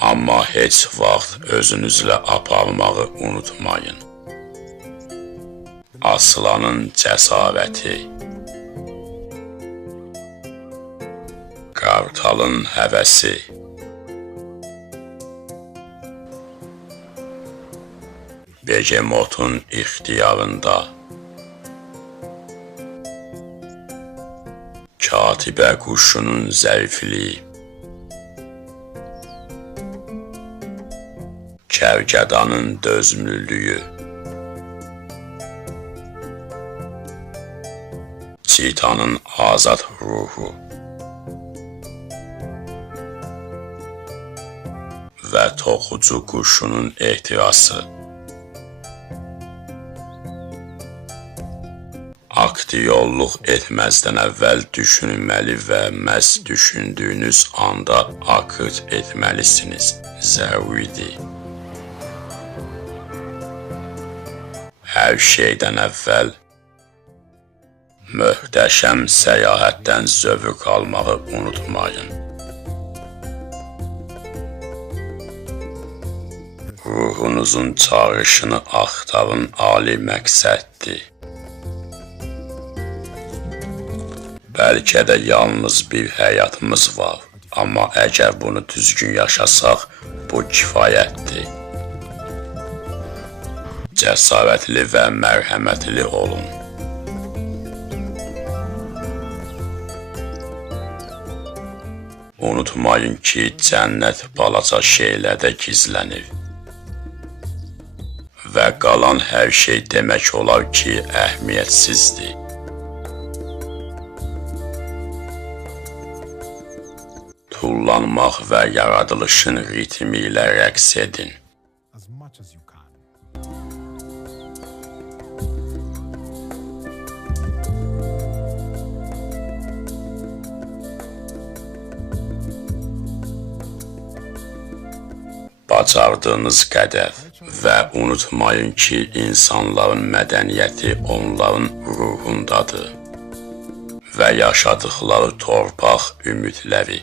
Amma heç vaxt özünüzlə aparmağı unutmayın. Aslanın cəsarəti, qartalın həvəsi, begemotun ixtiyarında, katibə quşunun zərifliyi, kərkədanın dözümlülüyü, çitanın azad ruhu və toxucu quşunun ehtirası. Aktyorluq etməzdən əvvəl düşünməli və məhz düşündüyünüz anda akrt etməlisiniz. Zəruridir. Hər şeydən əvvəl möhtəşəm səyahətdən zövq almağı unutmayın. Ruhunuzun çağrışını axtarın, ali məqsəddir. Bəlkə də yalnız bir həyatımız var, amma əgər bunu düzgün yaşasaq, bu kifayətdir. Cəsarətli və mərhəmətli olun. Unutmayın ki, cənnət balaca şeylərdə gizlənir. Və qalan hər şey demək olar ki, əhəmiyyətsizdir. Tullanmaq və yaradılışın ritmi ilə rəqs edin. Bacardığınız qədər və unutmayın ki, insanların mədəniyyəti onların ruhundadır və yaşadıkları torpaq ümidləri.